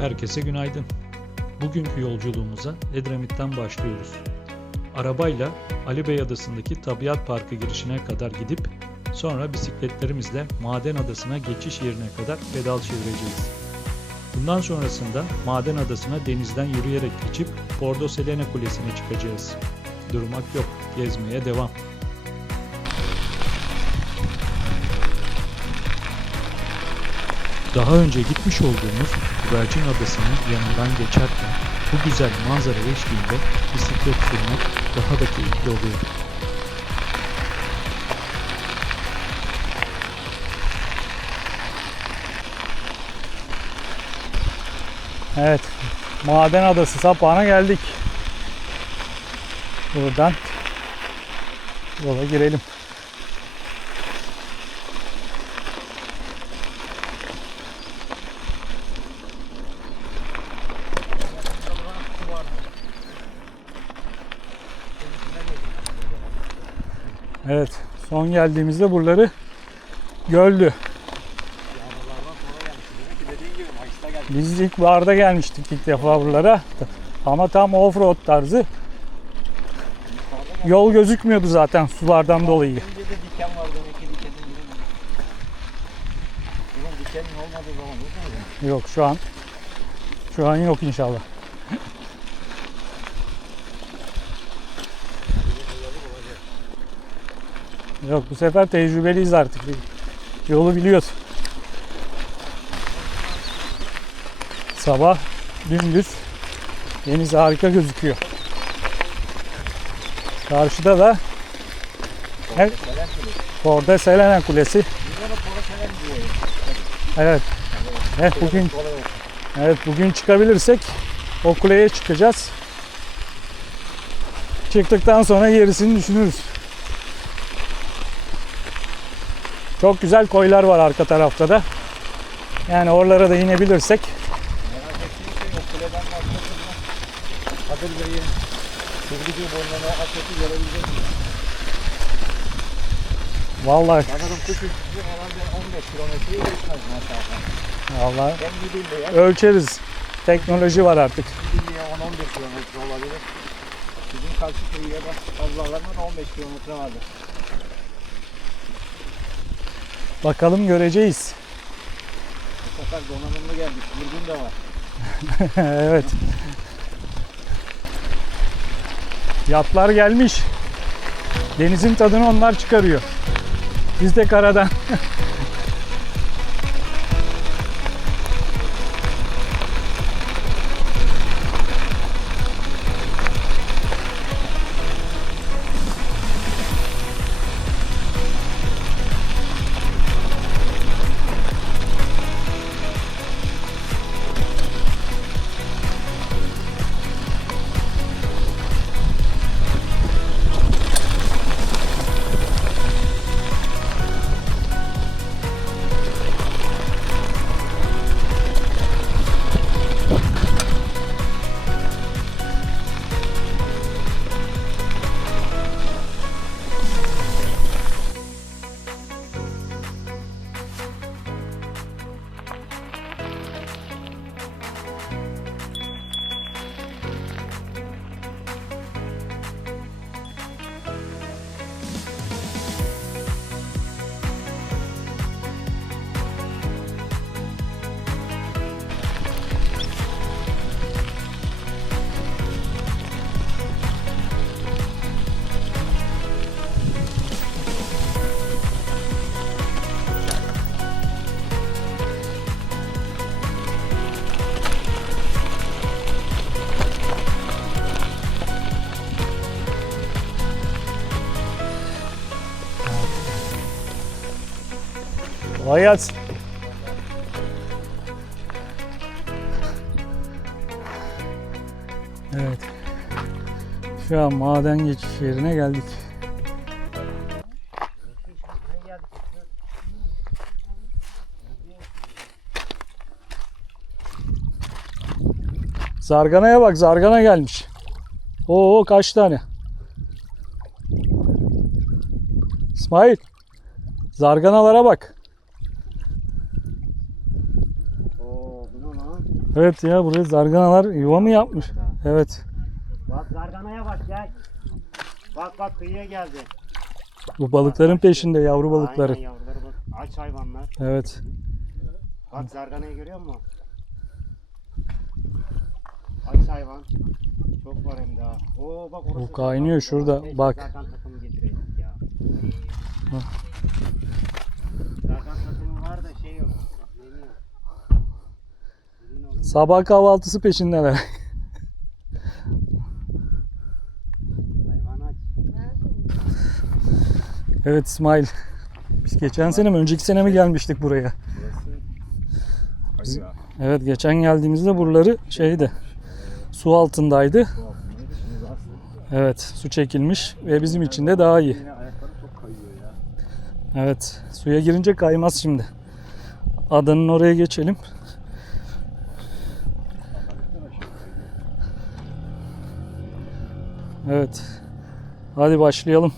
Herkese günaydın. Bugünkü yolculuğumuza Edremit'ten başlıyoruz. Arabayla Ali Bey Adası'ndaki Tabiat Parkı girişine kadar gidip sonra bisikletlerimizle Maden Adası'na geçiş yerine kadar pedal çevireceğiz. Bundan sonrasında Maden Adası'na denizden yürüyerek geçip Porto Selene Kulesi'ne çıkacağız. Durmak yok, gezmeye devam. Daha önce gitmiş olduğumuz Güvercin Adası'nın yanından geçerken bu güzel manzara eşliğinde bisiklet sürmek daha da keyifli oluyor. Evet, Maden Adası sapağına geldik. Buradan yola girelim. Evet, son geldiğimizde buraları göldü. Biz ilk barda gelmiştik ilk defa buralara. Ama tam off-road tarzı. Yol gözükmüyordu zaten sulardan dolayı. Önce de diken var demek ki dikenin gibi. Bunun dikenin olmadığı zaman yok mu? Yok şu an yok inşallah. Yok bu sefer tecrübeliyiz artık. Yolu biliyoruz. Sabah dümdüz deniz harika gözüküyor. Karşıda da Porto Selene Kulesi. Evet. Bugün çıkabilirsek o kuleye çıkacağız. Çıktıktan sonra gerisini düşünürüz. Çok güzel koylar var arka tarafta da. Yani oralara da inebilirsek. Merak ettiğim şey o kuleden başlasın. Kadir Bey'in Kızgıcı boynuna atlatı görebilecek miyim? Vallahi Sanırım kuş uçuşu herhalde 15 kilometreyi geçmez mesafe. vallahi Ben gideyim de ya. ölçeriz. Teknoloji var artık. Gideyim de 10-11 kilometre olabilir. Bizim karşı kıyıya da fazlalarından 15 kilometre vardır. Bakalım göreceğiz. Bu sefer donanımlı geldik. Bir gün de var. Evet. Yatlar gelmiş. Denizin tadını onlar çıkarıyor. Biz de karadan. Kolay gelsin. Evet. Şu an maden geçiş yerine geldik. Zarganaya bak, zargana gelmiş. Oo kaç tane. İsmail, zarganalara bak. Oo, bu ne lan? Evet ya, buraya zarganalar yuva mı yapmış? Evet. Bak zarganaya bak gel. Bak kıyıya geldi. Bu balıkların peşinde, yavru balıkları. Aynen yavruları bak. Aç hayvanlar. Evet. Bak zarganayı görüyor musun? Aç hayvan. Çok var hem daha. Oo bak orası. Bu kaynıyor zargan. şurada, Keşke bak. Zargan takımı getireydik ya. Bak. Zargan takımı var da şey yok. Bak yeniyor. Ürün oldu. Sabah kahvaltısı peşindeler. Hayvan aç. Evet İsmail. Biz geçen sene mi, önceki sene mi gelmiştik buraya? Burası. Evet, geçen geldiğimizde buraları şeydi. Su altındaydı. Evet, su çekilmiş ve bizim için de daha iyi. Yine ayakları çok kayıyor ya. Evet, suya girince kaymaz şimdi. Adanın oraya geçelim. Evet. Hadi başlayalım.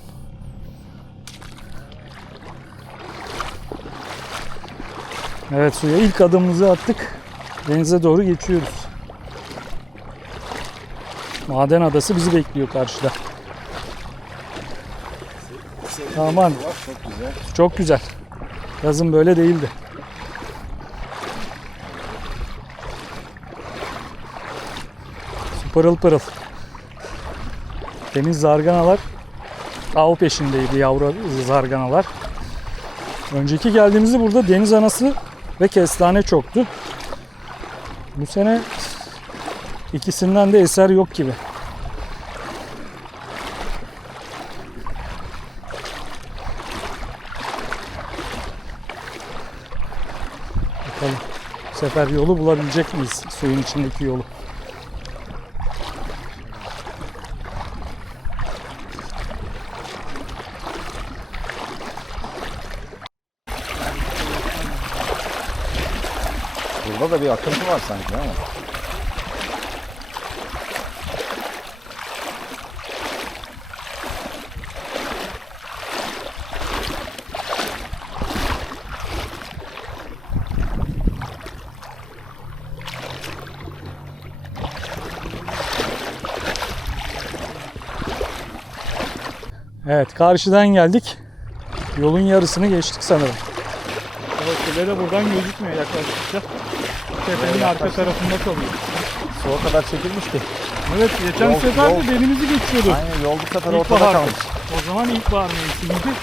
Evet, suya ilk adımımızı attık. Denize doğru geçiyoruz. Maden adası bizi bekliyor karşıda. Aman, Çok güzel. çok güzel. Yazın böyle değildi. Su pırıl pırıl. Deniz zarganalar av peşindeydi, yavru zarganalar. Önceki geldiğimizde burada deniz anası ve kestane çoktu. Bu sene ikisinden de eser yok gibi. Bakalım bu sefer yolu bulabilecek miyiz? Suyun içindeki yolu. Burada da bir akıntı var sanki ama. Evet, karşıdan geldik. Yolun yarısını geçtik sanırım. Evet, kule de buradan gözükmüyor yaklaştıkça. Tepenin arka tarafında kalıyor. Su o kadar çekilmiş ki. Evet, geçen Yol- sefer yol- de denimizi geçiyorduk. Aynen yol bu sefer İlkbahar. ortada kalmış. O zaman ilkbahar mevsimiydi.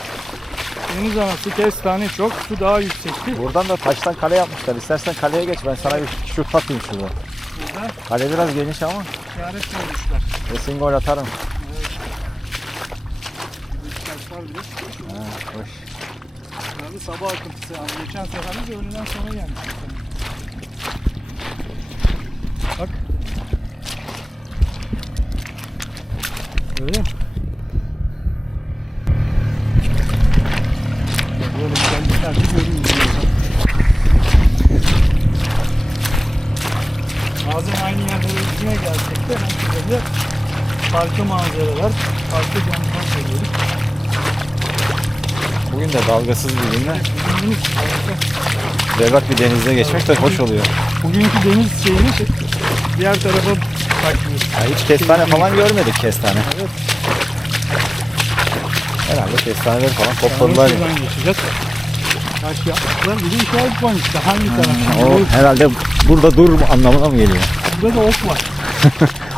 Deniz anası, kestane çok, su daha yüksekti. Buradan da taştan kale yapmışlar. İstersen kaleye geç, ben sana bir şut atayım şurada. Burada Kale biraz geniş ama işaret koymuşlar. kesin gol atarım. Taşlar bile çıkıyor. Ha, hoş. Herhalde sabah akıntısı. Yani geçen sefer de öğleden sonra gelmiştik. Bak. Öyle mi? Böyle güzellikler de görüyoruz. Bazen aynı yerlere yine gelsek de böyle farklı manzaralar, farklı canlılar görüyoruz. Bugün de dalgasız bir günle Bugünümüz harika. berrak bir denizde geçmek de hoş oluyor. Bugünkü deniz şeyini diğer tarafa takıyoruz. Ya hiç kestane falan görmedik kestane. Evet. Herhalde kestaneleri falan topladılar. Şuradan geçeceğiz. Taş yapmışlar. Bir de işaret var işte. Hangi taraftan? O herhalde burada dur anlamına mı geliyor? Burada da ok var.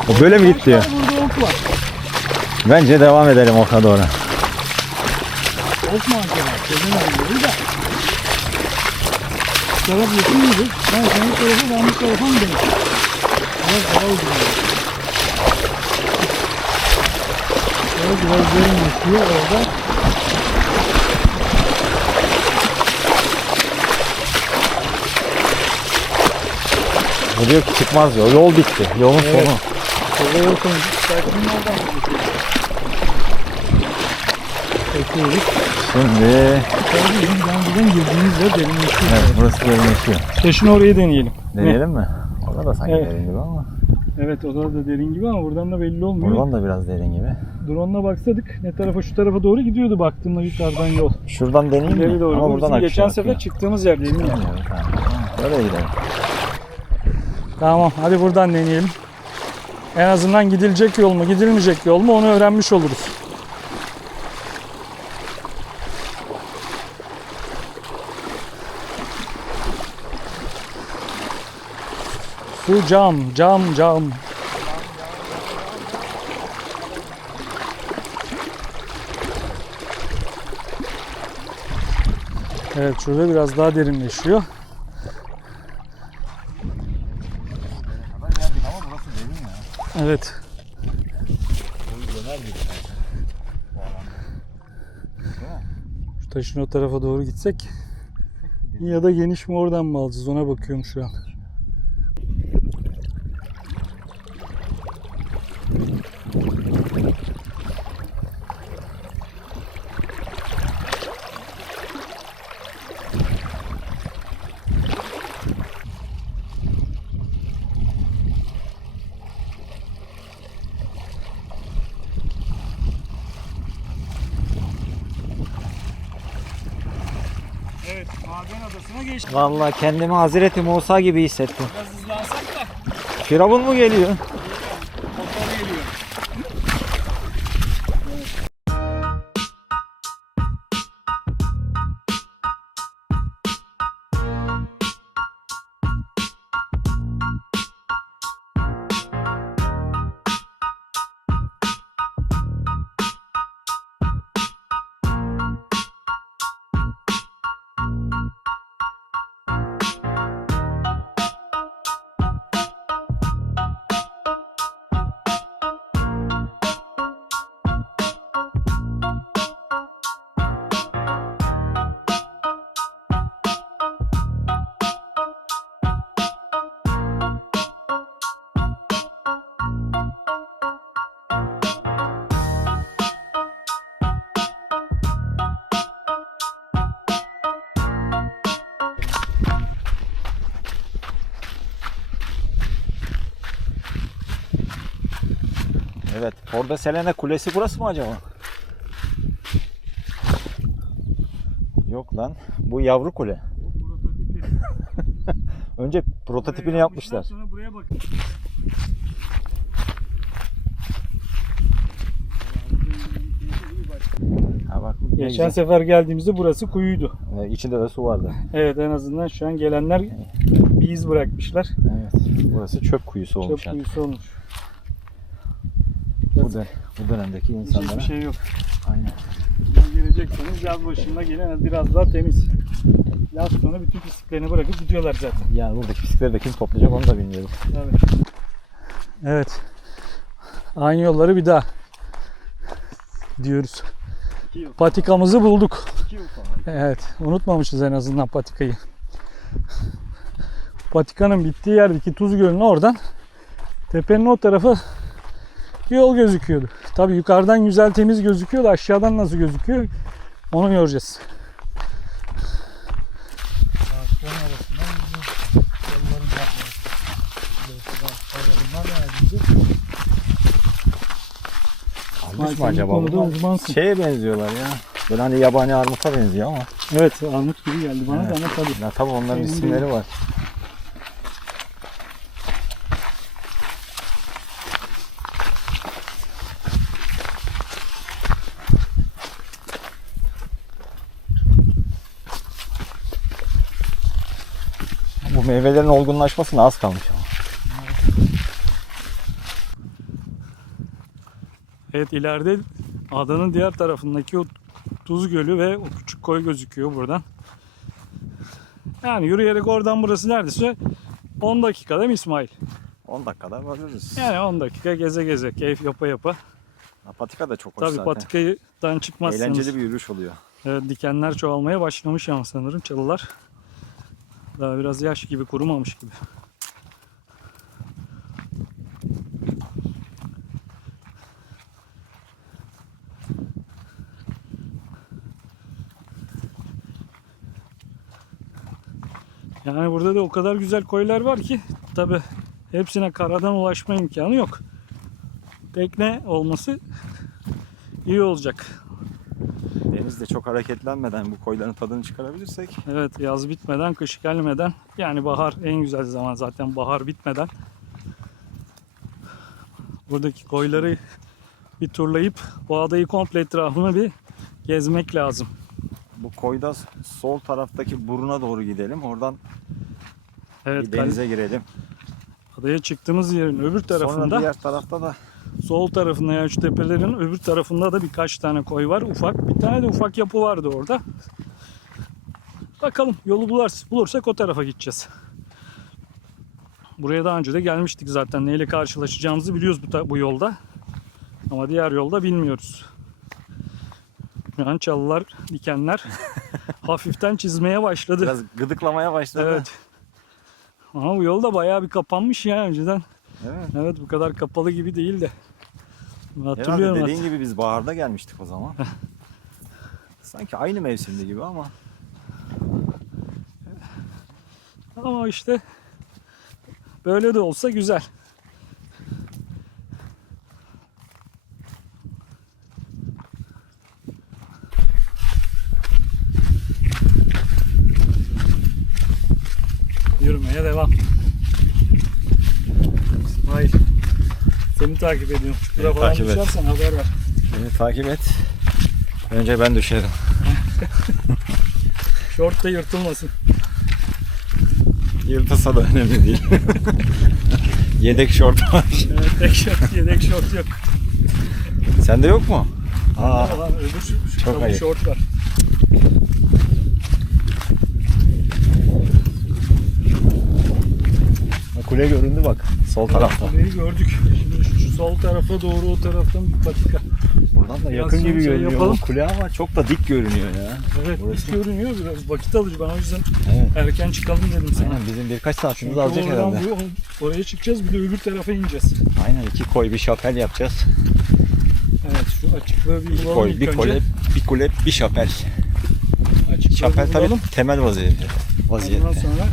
O böyle mi gitti ya? Burada ok var. Bence devam edelim oka doğru. Ok mu acaba? Çözemedim da. Bu taraf yakın mıydı? Ben senin tarafa, ben bu tarafa mı dedim? Evet, daha uzun. Evet, biraz derin geçiyor orada. Bu diyor ki çıkmaz diyor. Yol bitti. Yolun Evet. sonu. Şurada yol konucu. Belki bunlardan geçiyor. Bekliyoruz. Şimdi Tabii buradan girdiğimizde derinleşiyor. evet, burası derinleşiyor. Taşın orayı deneyelim. Deneyelim mi? Orada da sanki Evet. derin gibi ama. Evet, orada da derin gibi ama buradan da belli olmuyor. Buradan da biraz derin gibi. Drone'la baksadık ne tarafa, şu tarafa doğru gidiyordu baktığımda yukarıdan yol. Şuradan deneyeyim mi? İleri doğru. Ama Bu buradan bizim geçen akıyor. sefer çıktığımız yer değil mi? Bilmiyorum, ha. Oraya gidelim. Tamam, hadi buradan deneyelim. En azından gidilecek yol mu, gidilmeyecek yol mu onu öğrenmiş oluruz. Su cam, cam, cam. Evet, şurada biraz daha derinleşiyor. Kadar geldik ama burası derin ya. Evet. Döner gibi zaten. Bu alanda. Değil mi? Şu taşın o tarafa doğru gitsek ya da geniş mi oradan mı alacağız ona bakıyorum şu an. Evet, maden adasına geçtik. Vallahi kendimi Hazreti Musa gibi hissettim. Biraz hızlansak da Firavun mu geliyor? motor geliyor. Evet. Orada Selene Kulesi burası mı acaba? Yok lan. Bu yavru kule. Önce prototipini yapmışlar. Sonra buraya bakın. Ha bak. ne Geçen güzel. sefer geldiğimizde burası kuyuydu. İçinde de su vardı. Evet, en azından şu an gelenler bir iz bırakmışlar. Evet. Burası çöp kuyusu olmuş. Çöp Yani. kuyusu olmuş. Bu dönemdeki insanlara. Hiçbir şey yok. Aynen. Gelecekseniz yaz başında gelin, biraz daha temiz. Yaz sonu bütün pisliklerini bırakıp gidiyorlar zaten. Yani buradaki pislikleri de kim toplayacak onu da bilmiyorum. Evet. Evet. Aynı yolları bir daha diyoruz. 2 yıl. Patikamızı bulduk. 2 yıl sonra. Evet. Unutmamışız en azından patikayı. Patikanın bittiği yerdeki Tuz Gölü'nün oradan tepenin o tarafı yol gözüküyordu. Tabii yukarıdan güzel temiz gözüküyor da aşağıdan nasıl gözüküyor onu göreceğiz. Almış mı acaba? Konuda Bunlar uzmansın. şeye benziyorlar ya. Böyle hani yabani armuta benziyor ama. Evet, armut gibi geldi bana Evet. da ama tabii. Ya tabii onların Emin isimleri değilim. var. Bu meyvelerin olgunlaşmasına az kalmış ama. Evet, ileride adanın diğer tarafındaki o Tuz Gölü ve o küçük koy gözüküyor buradan. Yani yürüyerek oradan burası neredeyse 10 dakika değil mi İsmail? 10 dakikada varırız. Yani 10 dakika geze geze, keyif yapa yapa. Patika da çok hoş Tabii zaten. patikadan çıkmazsanız. Eğlenceli bir yürüyüş oluyor. Evet, dikenler çoğalmaya başlamış ama sanırım çalılar. Daha biraz yaş gibi, kurumamış gibi. Yani burada da o kadar güzel koylar var ki tabi hepsine karadan ulaşma imkanı yok. Tekne olması iyi olacak. Biz de çok hareketlenmeden bu koyların tadını çıkarabilirsek. Evet, yaz bitmeden, kış gelmeden, yani bahar en güzel zaman zaten, bahar bitmeden buradaki koyları bir turlayıp bu adayı komple etrafını bir gezmek lazım. Bu koyda sol taraftaki buruna doğru gidelim. Oradan Evet, bir denize girelim. adaya çıktığımız yerin öbür Sonra tarafında, diğer tarafta da sol tarafında, yani şu tepelerin öbür tarafında da birkaç tane koy var. Ufak bir tane de ufak yapı vardı orada. Bakalım, yolu bulursak o tarafa gideceğiz. Buraya daha önce de gelmiştik zaten. Neyle karşılaşacağımızı biliyoruz bu yolda. Ama diğer yolda bilmiyoruz. Şu an çalılar, dikenler hafiften çizmeye başladı. biraz gıdıklamaya başladı. Evet. Ama bu yol da bayağı bir kapanmış ya önceden. Evet. Evet, bu kadar kapalı gibi değil de. Herhalde Hatırlıyorum. dediğin gibi biz baharda gelmiştik o zaman. Sanki aynı mevsimde gibi ama. Ama işte böyle de olsa güzel. Yürümeye devam. İsmail, seni takip ediyorum. Çukura Beni falan takip et. düşersen haber ver. Beni takip et. Önce ben düşerim. Şort da yırtılmasın. Yırtılsa da önemli değil. Yedek şort var. Evet, tek şort, yedek şort yok. Sende yok mu? Aa, Lan öbür şu çok kabuk ayıp. şort var. kule göründü bak. Sol tarafta. Kuleyi gördük. Şimdi şu sol tarafa doğru, o taraftan bir patika. Buradan da Biraz yakın sonra gibi şey görünüyor yapalım. bu kule ama çok da dik görünüyor ya. Evet, Burası- hiç görünüyor, biraz vakit alıcı. Ben o yüzden Evet. erken çıkalım dedim sana. Aynen, bizim birkaç saatimiz Çünkü alacak oradan herhalde. oraya çıkacağız, bir de öbür tarafa ineceğiz. Aynen, 2 koy bir şapel yapacağız. Evet, şu açıklığı bir Bir bulalım koy, ilk bir önce. kule, bir kule, bir şapel. Açıklığı Şapel bir tabii bulalım. temel vaziyette. Ondan sonra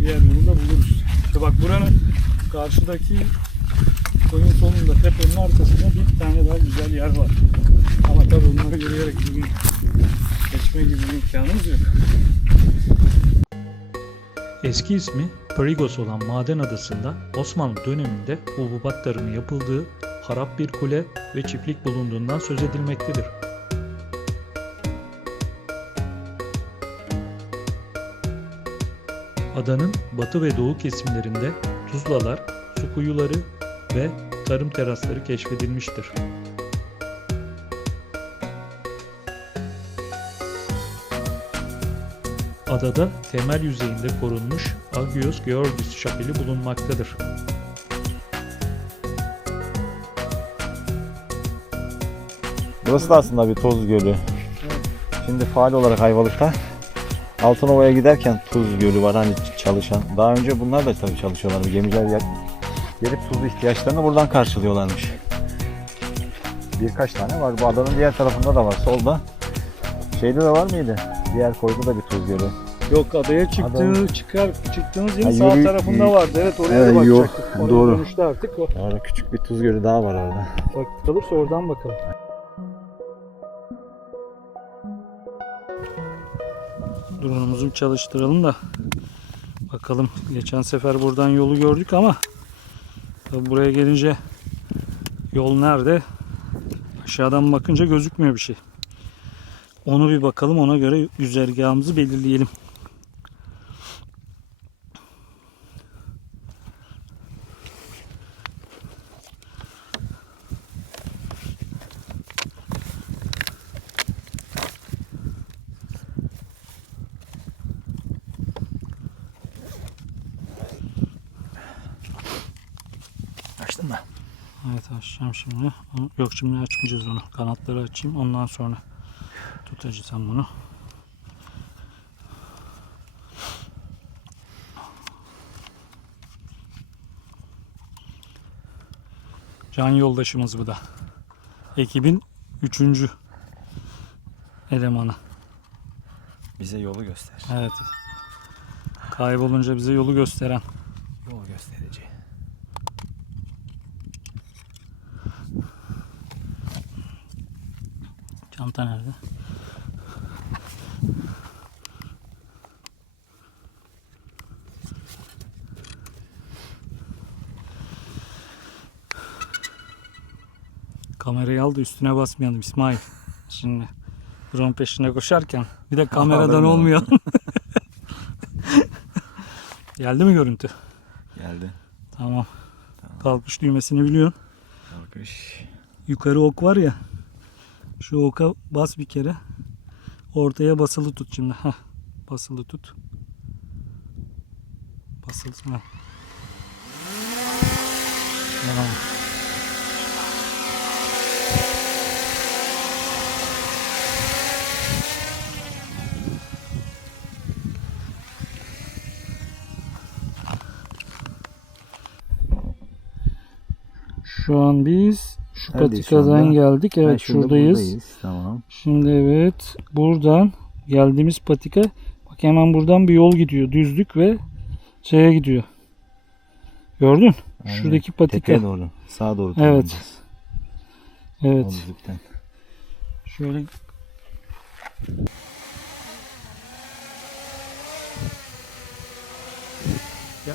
diğer yolu da buluruz. İşte bak, buranın karşıdaki koyun solunda, tepenin arkasında bir tane daha güzel yer var. Ama tabii bunları yürüyerek bugün geçme gibi bir imkanımız yok. Eski ismi Perigos olan maden adasında Osmanlı döneminde hububat tarımı yapıldığı, harap bir kule ve çiftlik bulunduğundan söz edilmektedir. Adanın batı ve doğu kesimlerinde tuzlalar, su kuyuları ve tarım terasları keşfedilmiştir. Adada temel yüzeyinde korunmuş Agios Georgios şapeli bulunmaktadır. Burası da aslında bir toz gölü. Şimdi faal olarak Ayvalık'ta Altınova'ya giderken tuz gölü var hani çalışan. Daha önce bunlar da tabii çalışıyorlar. Gemiler gelip tuzlu ihtiyaçlarını buradan karşılıyorlarmış. Birkaç tane var. Bu adanın diğer tarafında da var. Solda. Şeyde de var mıydı? Diğer koyda da bir tuz gölü. Yok, adaya çıktığımız yerin Ha, sağ tarafında vardı. Evet, oraya da Evet, yok. bakacaktık. Oraya Doğru. dönüştü artık o. Orada küçük bir tuz gölü daha var orada. Vakit kalırsa oradan bakalım. Drone'umuzu çalıştıralım da bakalım. Geçen sefer buradan yolu gördük ama tabii buraya gelince yol nerede? Aşağıdan bakınca gözükmüyor bir şey. Onu bir bakalım, ona göre güzergahımızı belirleyelim. Açtın mı? Evet, açacağım şimdi. Yok, şimdi açmayacağız onu. Kanatları açayım, ondan sonra tutacağım bunu. Can yoldaşımız bu da. Ekibin 3. elemanı. Bize yolu göster. Evet. Kaybolunca bize yolu gösteren. Yol gösterici. Çanta nerede? Kamerayı al da üstüne basmayalım İsmail. Şimdi drone peşine koşarken bir de kameradan olmayalım. Geldi mi görüntü? Geldi. Tamam. Kalkış düğmesini biliyorsun. Kalkış. Yukarı ok var ya. Şu oka bas bir kere. Ortaya basılı tut şimdi. Heh. Basılı tut. Basılı. Heh. Tamam. Şu an biz şu Neredeyiz şu patikadan anda? geldik. Evet, şimdi şuradayız. buradayız. Tamam. Şimdi evet, buradan geldiğimiz patika, bak hemen buradan bir yol gidiyor. Düzlük ve şeye gidiyor. Gördün? Aynen. Şuradaki patika. Tepeye doğru. Sağa doğru. Evet. tırmanacağız. Evet. O düzlükten. Şöyle ya,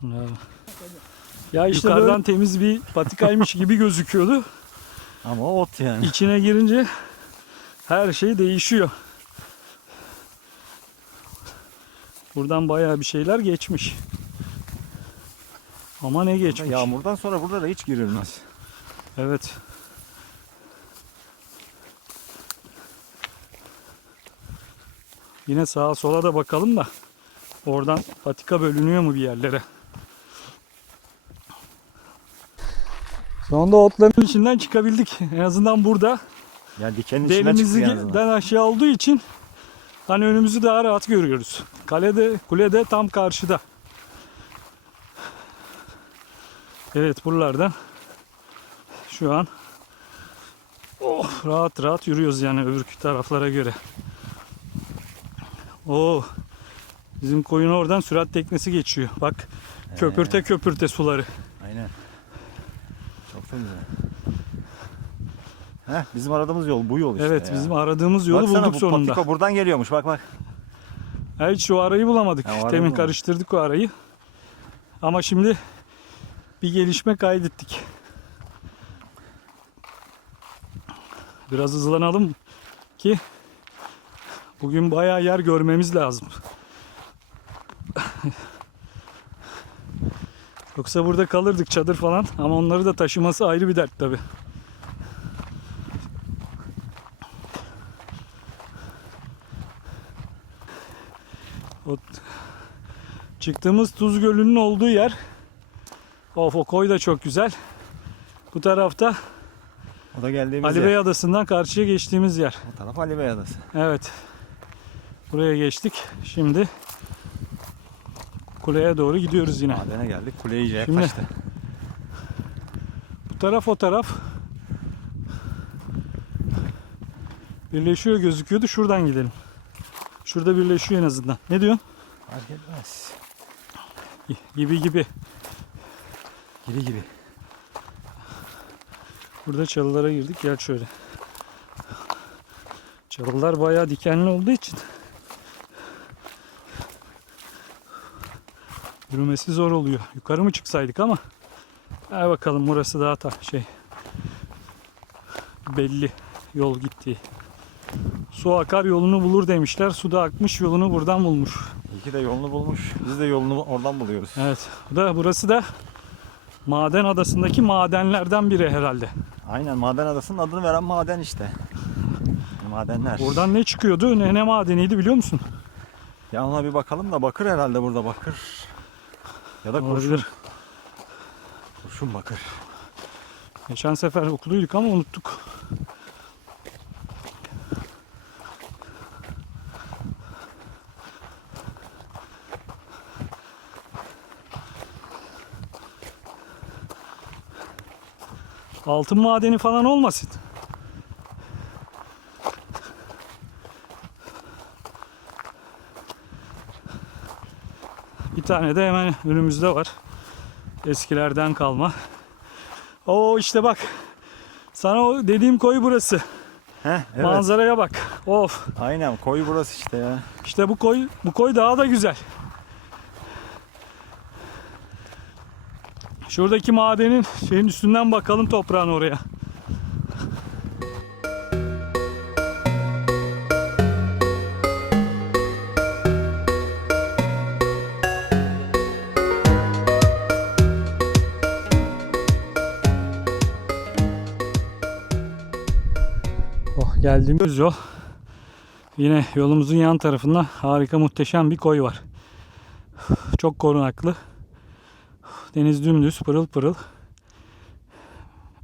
şimdi abi. Ya işte yukarıdan temiz bir patikaymış gibi gözüküyordu. Ama ot yani. İçine girince her şey değişiyor. Buradan bayağı bir şeyler geçmiş. Ama ne geçmiş? Yağmurdan sonra buralara hiç girilmez. Evet. Yine sağa sola da bakalım da oradan patika bölünüyor mu bir yerlere? Sonunda otların içinden çıkabildik. En azından burada Yani dikenin içinden çıktı en azından. denizden aşağı olduğu için hani önümüzü daha rahat görüyoruz. Kulede tam karşıda. Evet, buralardan şu an rahat rahat yürüyoruz yani öbür taraflara göre. Bizim koyun oradan sürat teknesi geçiyor. Bak, köpürte köpürte suları. Aynen. Çok da güzel. Heh, bizim aradığımız yol bu yol işte. Evet, ya. bizim aradığımız yolu Baksana, bulduk bu sonunda. patika buradan geliyormuş, bak bak. Evet, şu arayı bulamadık. Ha, o arayı Demin bulamadık. karıştırdık o arayı. Ama şimdi bir gelişme kaydettik. Biraz hızlanalım ki bugün bayağı yer görmemiz lazım. Yoksa burada kalırdık, çadır falan, ama onları da taşıması ayrı bir dert tabi. Çıktığımız Tuz Gölü'nün olduğu yer. O koy da çok güzel. Bu tarafta O da geldiğimiz Ali yer. Bey Adası'ndan karşıya geçtiğimiz yer. O taraf Ali Bey Adası. Evet. Buraya geçtik. Şimdi kuleye doğru gidiyoruz yine. Madene geldik. Kule iyice Şimdi- yaklaştı. Bu taraf o taraf birleşiyor gözüküyordu. Şuradan gidelim. Şurada birleşiyor en azından. Ne diyorsun? Fark etmez. Gibi. Gibi. Burada çalılara girdik. Gel şöyle. Çalılar bayağı dikenli olduğu için yürümesi zor oluyor. Yukarı mı çıksaydık ama hadi bakalım, burası daha belli yol gitti. Su akar yolunu bulur demişler. Su da akmış, yolunu buradan bulmuş. İyi ki de yolunu bulmuş. Biz de yolunu oradan buluyoruz. Evet. Burası da Maden Adası'ndaki madenlerden biri herhalde. Aynen, Maden Adası'nın adını veren maden işte. Madenler. Buradan ne çıkıyordu? Ne madeniydi biliyor musun? Ya ona bir bakalım da, bakır herhalde burada, bakır. Ya da kurşun. Olabilir. Kurşun bakır. Geçen sefer okuluyduk ama unuttuk. Altın madeni falan olmasın. Bir tane de hemen önümüzde var. Eskilerden kalma. Oo işte bak. Sana o dediğim koy burası. Heh, evet. Manzaraya bak. Of. Aynen koy burası işte ya. İşte bu koy daha da güzel. Şuradaki madenin şeyin üstünden bakalım toprağın oraya. Oh, geldiğimiz yol. Yine yolumuzun yan tarafında harika muhteşem bir koy var. Çok korunaklı. Deniz dümdüz pırıl pırıl.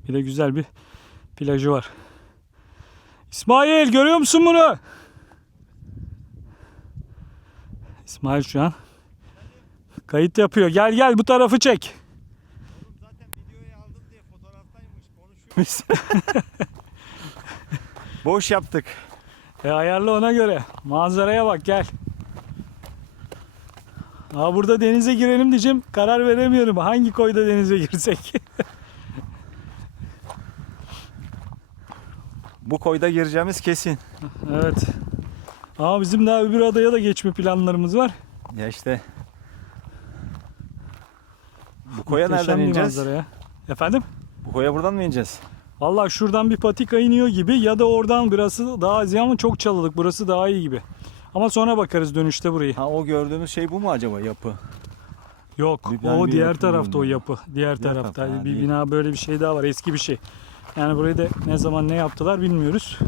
Bir de güzel bir plajı var. İsmail görüyor musun bunu? İsmail şu an kayıt yapıyor. Gel gel bu tarafı çek. Zaten videoyu aldım diye fotoğraftaymış konuşuyoruz. Boş yaptık. Ayarla ona göre. Manzaraya bak gel. Burada denize girelim diyeceğim. Karar veremiyorum. Hangi koyda denize girsek? Bu koyda gireceğimiz kesin. Evet. Bizim daha öbür adaya da geçme planlarımız var. Ya işte. Bu koya Muhteşem nereden bir ineceğiz? manzaraya. Efendim? Bu koya buradan mı ineceğiz? Vallahi şuradan bir patika iniyor gibi ya da oradan burası daha az ama çok çalılık. Burası daha iyi gibi. Ama sonra bakarız dönüşte burayı. Ha o gördüğümüz şey bu mu acaba yapı? Yok, Ben o bir diğer yapı tarafta o bilmiyorum. yapı. Diğer tarafta. tarafta, ha, Bir değil. bina böyle bir şey daha var. Eski bir şey. Yani burayı da ne zaman ne yaptılar bilmiyoruz.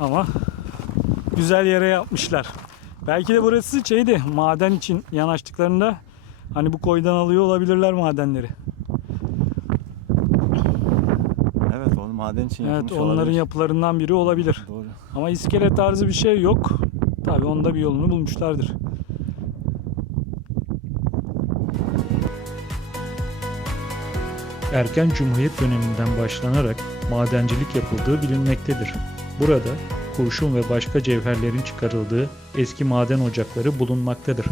Ama güzel yere yapmışlar. Belki de burası şeydi, maden için yanaştıklarında hani bu koydan alıyor olabilirler madenleri. Evet onu maden için yapılmış Evet, onların olabilir. yapılarından biri olabilir. Doğru. Ama iskelet tarzı bir şey yok. Tabii onda bir yolunu bulmuşlardır. Erken Cumhuriyet döneminden başlanarak madencilik yapıldığı bilinmektedir. Burada kurşun ve başka cevherlerin çıkarıldığı eski maden ocakları bulunmaktadır.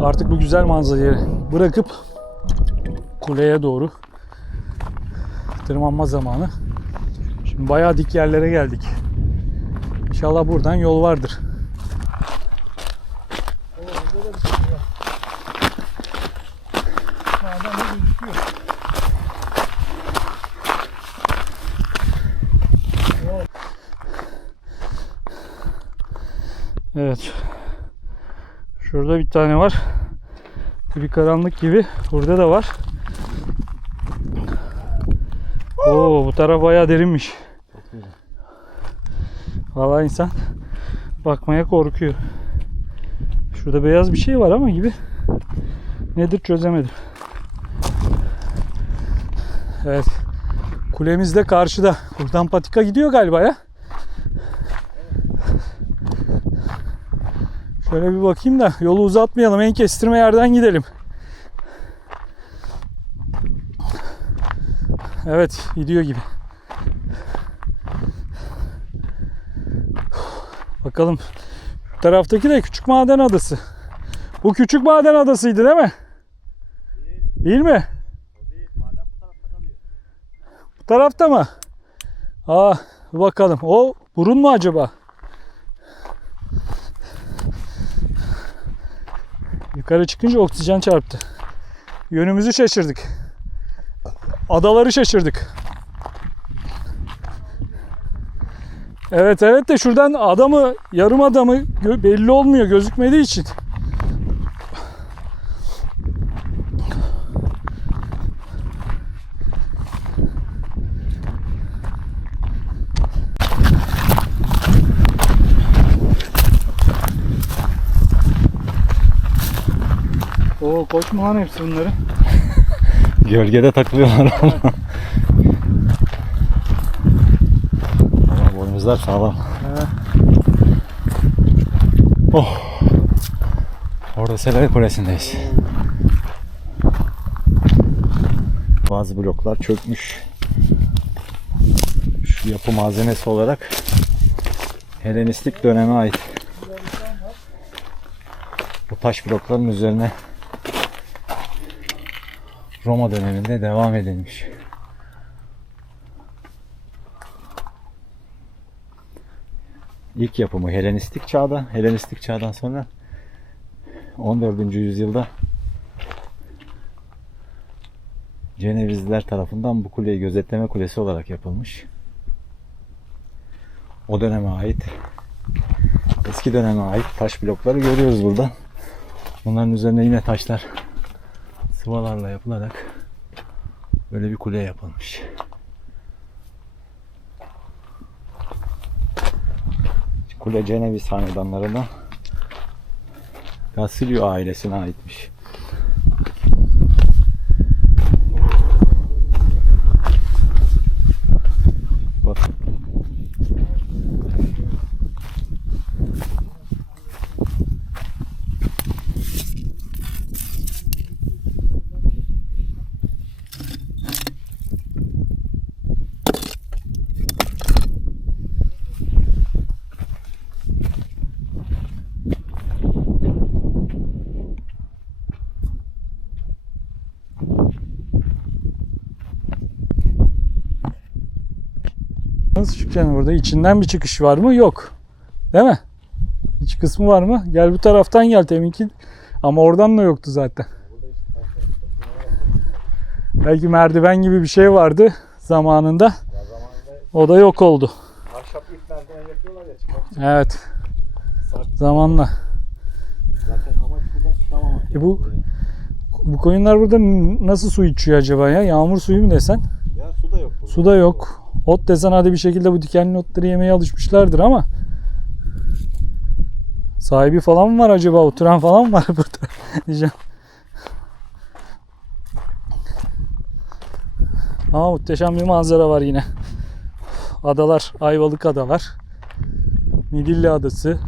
Artık bu güzel manzarayı bırakıp kuleye doğru tırmanma zamanı. Şimdi bayağı dik yerlere geldik. İnşallah buradan yol vardır. Evet. Şurada bir tane var. Bir karanlık gibi. Burada da var. Oo, bu taraf bayağı derinmiş. Vallahi insan bakmaya korkuyor. Şurada beyaz bir şey var ama gibi. Nedir çözemedim. Evet. Kulemiz de karşıda. Buradan patika gidiyor galiba ya. Şöyle bir bakayım da yolu uzatmayalım. En kestirme yerden gidelim. Evet, gidiyor gibi. Bakalım. Şu taraftaki de Küçük Maden Adası. Bu Küçük Maden Adası'ydı değil mi? Değil mi? Bu tarafta mı? Aa, bakalım. O burun mu acaba? Yukarı çıkınca oksijen çarptı. Yönümüzü şaşırdık. Adaları şaşırdık. Evet de şuradan adamı, yarım adamı belli olmuyor gözükmediği için. Oo, koşma lan hepsi bunları. Gölgede takılıyorlar ama. Ama boynuzlar sağlam. Oh. Orada Selvi Kulesi'ndeyiz. Bazı bloklar çökmüş. Şu yapı malzemesi olarak Helenistik döneme ait. Bu taş blokların üzerine Roma döneminde devam edilmiş. İlk yapımı Helenistik çağda. Helenistik çağdan sonra 14. yüzyılda Cenevizliler tarafından bu kuleyi gözetleme kulesi olarak yapılmış. O döneme ait, eski döneme ait taş blokları görüyoruz burada. Bunların üzerine yine taşlar sıvalarla yapılarak böyle bir kule yapılmış. Kule Ceneviz hanedanlarına Gassilio ailesine aitmiş. Bak. Nasıl çıkacaksın burada? İçinden bir çıkış var mı? Yok. Değil mi? İç kısmı var mı? Gel bu taraftan gel teminki. Ama oradan da yoktu zaten. Belki merdiven gibi bir şey vardı zamanında. O da yok oldu. Ahşap ip merdiven yapıyorlar ya çıkmak için. Evet. Zamanla. Zaten amaç buradan çıkamamak. Bu koyunlar burada nasıl su içiyor acaba ya? Yağmur suyu mu desen? Ya su da yok burada. Su da yok. Ot desen hadi bir şekilde bu dikenli otları yemeye alışmışlardır ama sahibi falan mı var acaba? Oturan falan mı var burada? Diyeceğim. Ama muhteşem bir manzara var yine. Adalar, Ayvalık adalar. Midilli adası.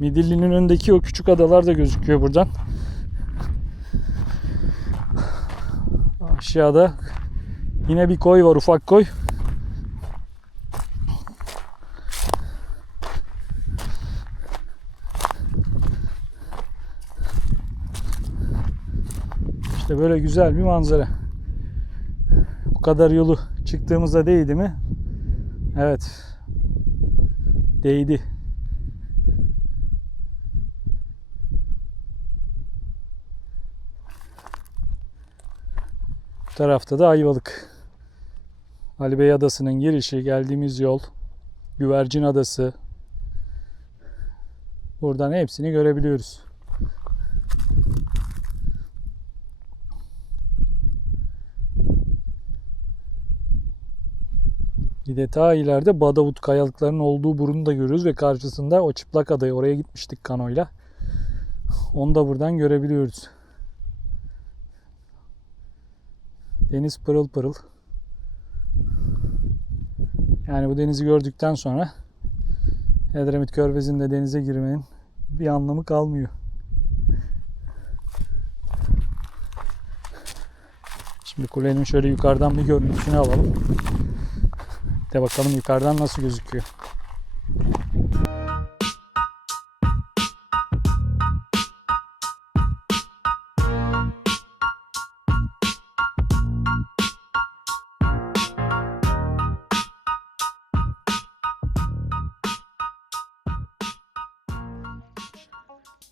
Midilli'nin önündeki o küçük adalar da gözüküyor buradan. Aşağıda yine bir koy var, ufak koy. İşte böyle güzel bir manzara. Bu kadar yolu çıktığımızda değdi mi? Evet. Değdi. Bu tarafta da Ayvalık. Ali Bey Adası'nın girişi, geldiğimiz yol, Güvercin Adası, Buradan hepsini görebiliyoruz. Bir de ta ileride Badavut kayalıklarının olduğu burunu da görüyoruz ve karşısında o çıplak adayı, oraya gitmiştik kanoyla. Onu da buradan görebiliyoruz. Deniz pırıl pırıl. Yani bu denizi gördükten sonra Edremit Körfezi'nde denize girmenin bir anlamı kalmıyor. Şimdi kulenin şöyle yukarıdan bir görüntüsünü alalım. De bakalım yukarıdan nasıl gözüküyor.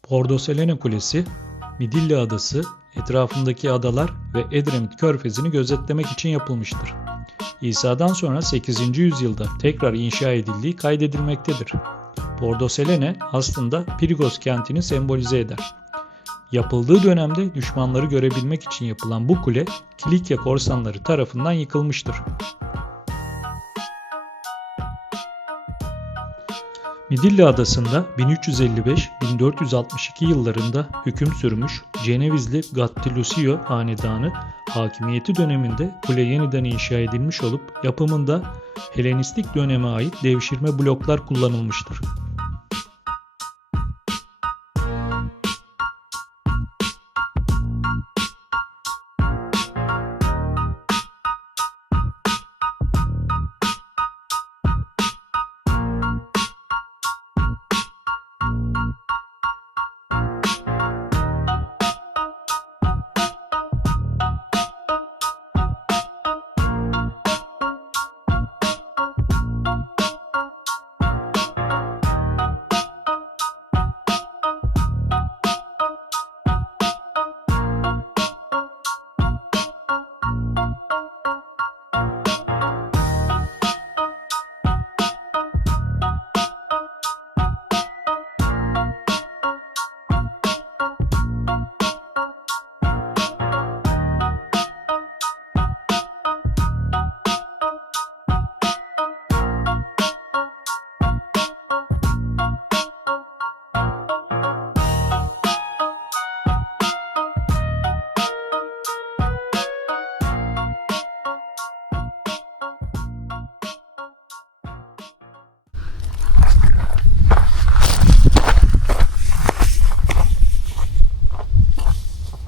Porto Selene Kulesi, Midilli Adası, etrafındaki adalar ve Edremit Körfezi'ni gözetlemek için yapılmıştır. İsa'dan sonra 8. yüzyılda tekrar inşa edildiği kaydedilmektedir. Porto Selene aslında Pirgos kentini sembolize eder. Yapıldığı dönemde düşmanları görebilmek için yapılan bu kule, Kilikya korsanları tarafından yıkılmıştır. Midilli Adası'nda 1355-1462 yıllarında hüküm sürmüş Cenevizli Gattilusio hanedanı hakimiyeti döneminde kule yeniden inşa edilmiş olup yapımında Helenistik döneme ait devşirme bloklar kullanılmıştır.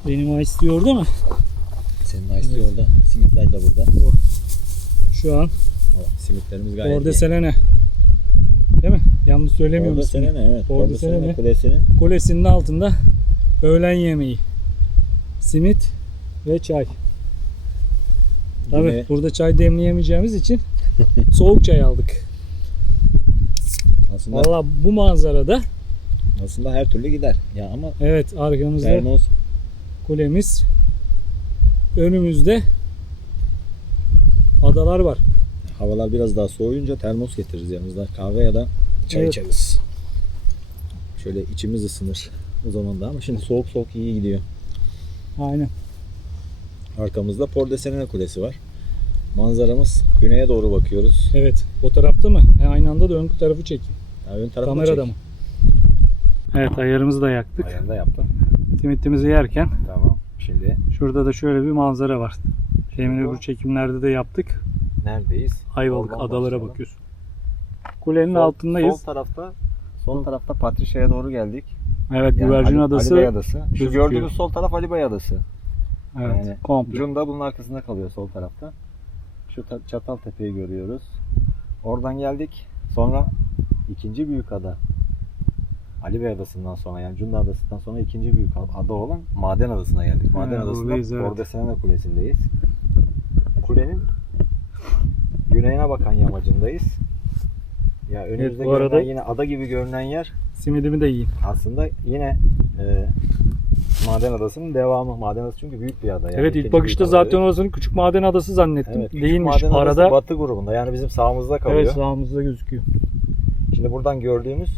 Benim ice tea orada mı? Senin ice tea orada. Simitler de burada. Şu an Simitlerimiz gayet Porto iyi. Selene. Değil mi? Yanlış söylemiyorum Porto ismini. Selene, evet. Porto Porto Selene Selene. Kulesi'nin Kulesinin altında öğlen yemeği. Simit ve çay. Tabii Yine- burada çay demleyemeyeceğimiz için soğuk çay aldık. aslında Valla bu manzarada her türlü gider. Ya ama evet, arkamızda termos kulemiz, önümüzde adalar var. havalar biraz daha soğuyunca termos getiririz yanımızda. Kahve ya da çay Evet. içeriz. Şöyle içimiz ısınır o zaman da, ama şimdi soğuk soğuk iyi gidiyor. Aynen. Arkamızda Porto Selene Kulesi var. Manzaramız güneye doğru bakıyoruz. Evet. O tarafta mı? Aynı anda da ön tarafı çekeyim. Ya ön tarafını Kamerada çek. mı? Evet, ayarımızı da yaktık. Ayarında yaptım. Simitimizi yerken Tamam. Şimdi şurada da şöyle bir manzara var. Demin öbür çekimlerde de yaptık. neredeyiz? Ayvalık Oradan adalara başlayalım. bakıyoruz. Kulenin altındayız. Sol tarafta Patricia'ya doğru geldik. Evet, Güvercin Adası. Ali Bey Adası. Şu gözüküyor. gördüğünüz sol taraf Ali Bey Adası. Evet, Yani komple. Cunda bunun arkasında kalıyor sol tarafta. Şu Çataltepe'yi görüyoruz. Oradan geldik. Sonra ikinci büyük ada. Ali Bey Adası'ndan sonra, yani Cunda Adası'ndan sonra ikinci büyük ada olan Maden Adası'na geldik. Maden Evet, buradayız, Adası'nda evet. Porto Selene Kulesi'ndeyiz. Kulenin güneyine bakan yamacındayız. Ya önümüzde bu arada- görünen, yine ada gibi görünen yer Simidimi de yiyin. aslında yine Maden Adası'nın devamı. Maden Adası çünkü büyük bir ada. Yani Evet, ilk ikinci bakışta büyük ada zaten değil. orasını Küçük Maden Adası zannettim. Evet, Küçük Değilmiş. Maden Adası Arada batı grubunda, yani bizim sağımızda kalıyor. evet, sağımızda gözüküyor. Şimdi buradan gördüğümüz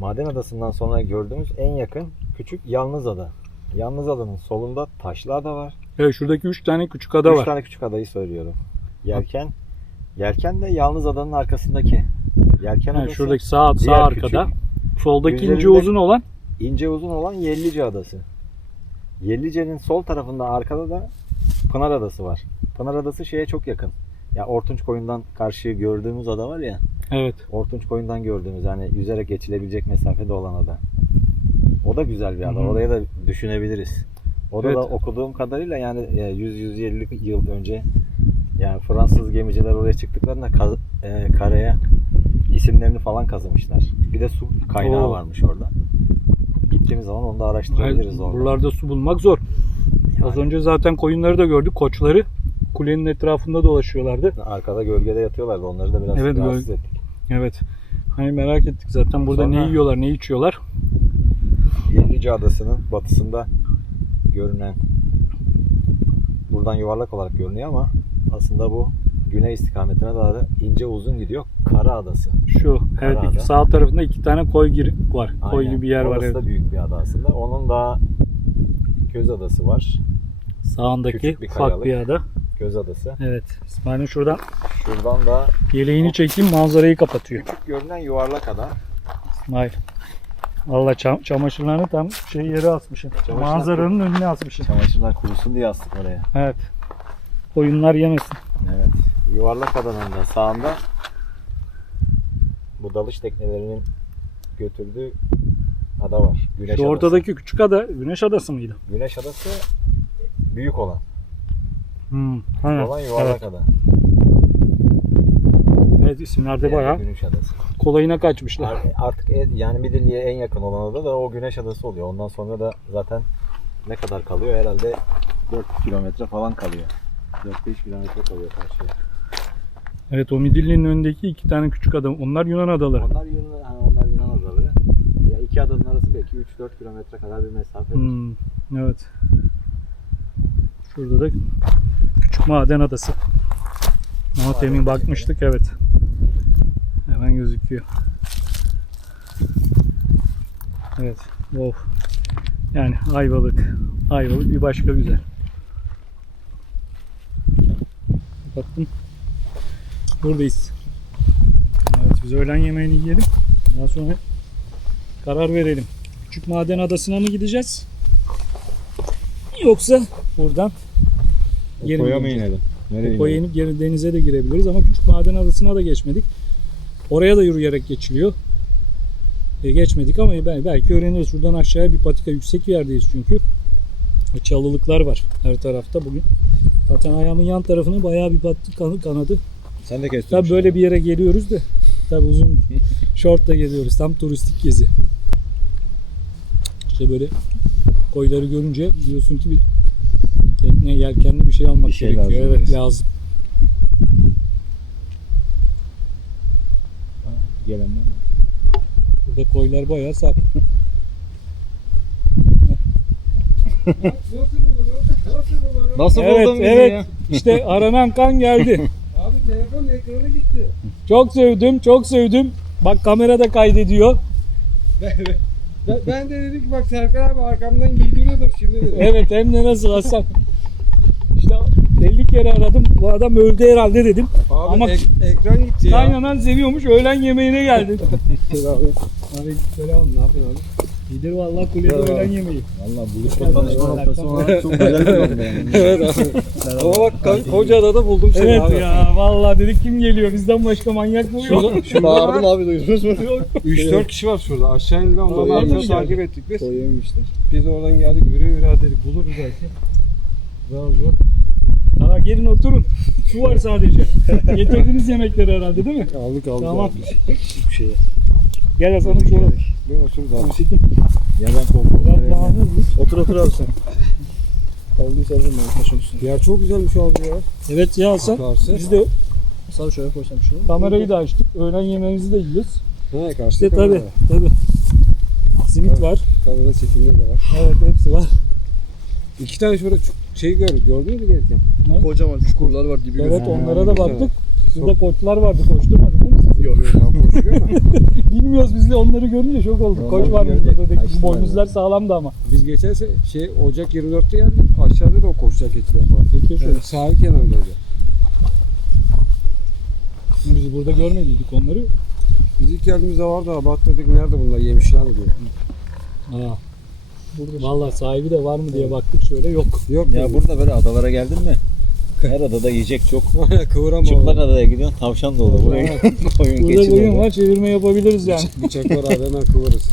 Maden Adası'ndan sonra gördüğümüz en yakın küçük Yalnız Ada. Yalnız Ada'nın solunda Taşlı Ada var. Evet, şuradaki 3 tane küçük ada 3 var. tane küçük adayı söylüyorum. Yelken de Yalnız Ada'nın arkasındaki. Yelken Yani Adası. şuradaki sağ diğer arkada. Soldaki ince Üzerinde- uzun olan İnce uzun olan Yellice Adası. Yellice'nin sol tarafında arkada da Pınar Adası var. Pınar Adası şeye çok yakın. Ya Ortunç Koyun'dan karşı gördüğümüz ada var ya. evet. Ortunç Koyun'dan gördüğümüz yani yüzerek geçilebilecek mesafede olan ada. O da güzel bir ada. Hı hı. Oraya da düşünebiliriz. Orada Evet. da okuduğum kadarıyla yani 100-150 yıl önce yani Fransız gemiciler oraya çıktıklarında karaya isimlerini falan kazımışlar. Bir de su kaynağı Oo. varmış orada. Gittiğimiz zaman onu da araştırabiliriz orada. Buralarda su bulmak zor. Az önce zaten koyunları da gördük. Koçları kulenin etrafında dolaşıyorlardı. Arkada gölgede yatıyorlardı. Onları da biraz Evet, rahatsız ettik. Evet. Hani merak ettik zaten burada Sonra- ne yiyorlar, ne içiyorlar. Yellice Adası'nın batısında görünen, buradan yuvarlak olarak görünüyor ama aslında bu güney istikametine doğru ince uzun gidiyor. Kara Adası. Şu, evet, Ada. sağ tarafında 2 tane koy var. Koy Aynen. gibi bir yer var. Orası Evet. da büyük bir ada aslında. Onun da Göz Adası var. Sağındaki Küçük bir ufak kayalık. bir ada. Göz Adası. Evet. İsmail'in şuradan Şuradan da yeleğini çekeyim, manzarayı kapatıyor. küçük görünen yuvarlak ada. İsmail. Valla çamaşırlarını tam yere asmışım. Çamaşırlar- Manzaranın önüne asmışım. Çamaşırlar kurusun diye astık oraya. Evet. Koyunlar yemesin. Evet. Yuvarlak adanın da sağında bu dalış teknelerinin götürdüğü ada var. Güneş Şu Adası. ortadaki küçük ada Güneş Adası mıydı? Güneş Adası büyük olan. Evet. Olan yuvarlak Evet. ada. Evet, isimlerde Diğeri bayağı Güneş Adası. kolayına kaçmışlar. Artık yani Midilli'ye en yakın olan ada da o Güneş Adası oluyor. Ondan sonra da zaten ne kadar kalıyor? Herhalde 4 kilometre falan kalıyor. 4-5 kilometre kalıyor karşıya. Evet, o Midilli'nin önündeki 2 tane küçük ada. Onlar Yunan adaları. Onlar Yunan adaları. Ya iki adanın arası belki 3-4 kilometre kadar bir mesafe. Evet. Şurada da küçük maden adası. Ama temin bakmıştık, evet. Hemen gözüküyor. Evet. Wow. Yani Ayvalık. Ayvalık bir başka güzel. Kapattım. Buradayız. Evet, biz öğlen yemeğini yiyelim. Daha sonra karar verelim. Küçük maden adasına mı gideceğiz? Yoksa buradan geri mi Koya mı döneceğiz? inelim? Nereye Koya inelim? inip geri denize de girebiliriz ama küçük maden adasına da geçmedik. Oraya da yürüyerek geçiliyor. Geçmedik ama belki öğreniriz. Şuradan aşağıya bir patika, yüksek bir yerdeyiz çünkü. Çalılıklar var her tarafta bugün. Zaten ayağımın yan tarafına bayağı bir battı, kanadı. Sen de kestin. Tabii böyle bir yere geliyoruz da tabii uzun şortla geliyoruz. Tam turistik gezi. İşte böyle koyları görünce diyorsun ki bir tekneye yelkenli bir şey almak Bir şey gerekiyor. lazım Evet, diyorsun. lazım. Gelenler mi? Burada koylar bayağı sap. Nasıl Evet, buldun bizi evet. ya? İşte aranan kan geldi. Abi telefon ekranı gitti. Çok sevdim, çok sevdim. Bak kamera da kaydediyor. Ben de dedim ki bak Serkan abi arkamdan giydiriyordur şimdi dedim. Evet, hem de nasıl Hasan. İşte 50 kere aradım. Bu adam öldü herhalde dedim. Abi Ama ekran gitti ya. kaynanan seviyormuş. Öğlen yemeğine geldi. Aleykümselam, ne yapıyorsun abi? Gider vallahi kulede öğlen yemeği. Valla buluşma tanışma noktası olarak çok güzel bir oldu yani. Evet abi. Ama bak koca adada buldum seni Evet abi. ya, vallahi dedik kim geliyor? Bizden başka manyak mı yok? Bağırdım abi, duydunuz mu? 3-4 kişi var şurada. Aşağı indik ondan Koyun arkasını mu takip geldi? ettik biz. Koyuyormuşlar. Biz oradan geldik yürü dedik buluruz belki. Zor. Aa, gelin oturun. Su var sadece. Getirdiniz yemekleri herhalde değil mi? Aldık Tamam. Hiçbir şey yok. Gel Hasan'ım şöyle. Ben oturuz abi. Ya ben korkuyorum. Otur abi sen. Havluyu serdim ben taşın üstüne. Yer çok güzelmiş abi ya. Evet ya Hasan. Karşı. Biz de Sağ şöyle koysam bir şey olur mu? kamerayı da açtık. Öğlen yemeğimizi de yiyoruz. He karşı İşte kamera. tabi. Simit var. Kamera çekimleri de var. Evet, hepsi var. 2 tane şöyle şey gördük. Gördünüz mü gelirken? Ne? Kocaman çukurlar var dibi Evet, gözüküyor. onlara da baktık. Şurada koçlar vardı. Koşturmadık değil mi siz? Yoruyorlar koşuyor mu? Bilmiyoruz biz de onları görünce şok olduk. Onlar Koç var görünce burada dedik. kaçtılar Boynuzlar ya. sağlamdı ama. Biz geçen Ocak 24'te geldik. Aşağıda da o koşacak geçiler falan. Evet, sahil kenarındaydı. Biz burada görmediydik onları. Biz ilk geldiğimizde vardı abat dedik nerede bunlar yemişler mi diye. Aa. Vallahi sahibi de var mı diye baktık şöyle yok. Yok Ya dedi. burada böyle adalara geldin mi? Her adada yiyecek çok. Kıvıram Çıplak adaya gidiyorsun, tavşan da olur. Buraya koyun Burada keçi de koyun olur. var, çevirme yapabiliriz yani. Bıçak var abi hemen kıvırırız.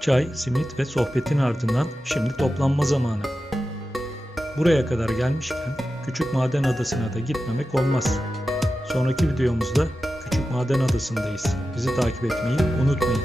Çay, simit ve sohbetin ardından şimdi toplanma zamanı. Buraya kadar gelmişken Küçük Maden Adası'na da gitmemek olmaz. Sonraki videomuzda Küçük Maden Adası'ndayız. Bizi takip etmeyi unutmayın.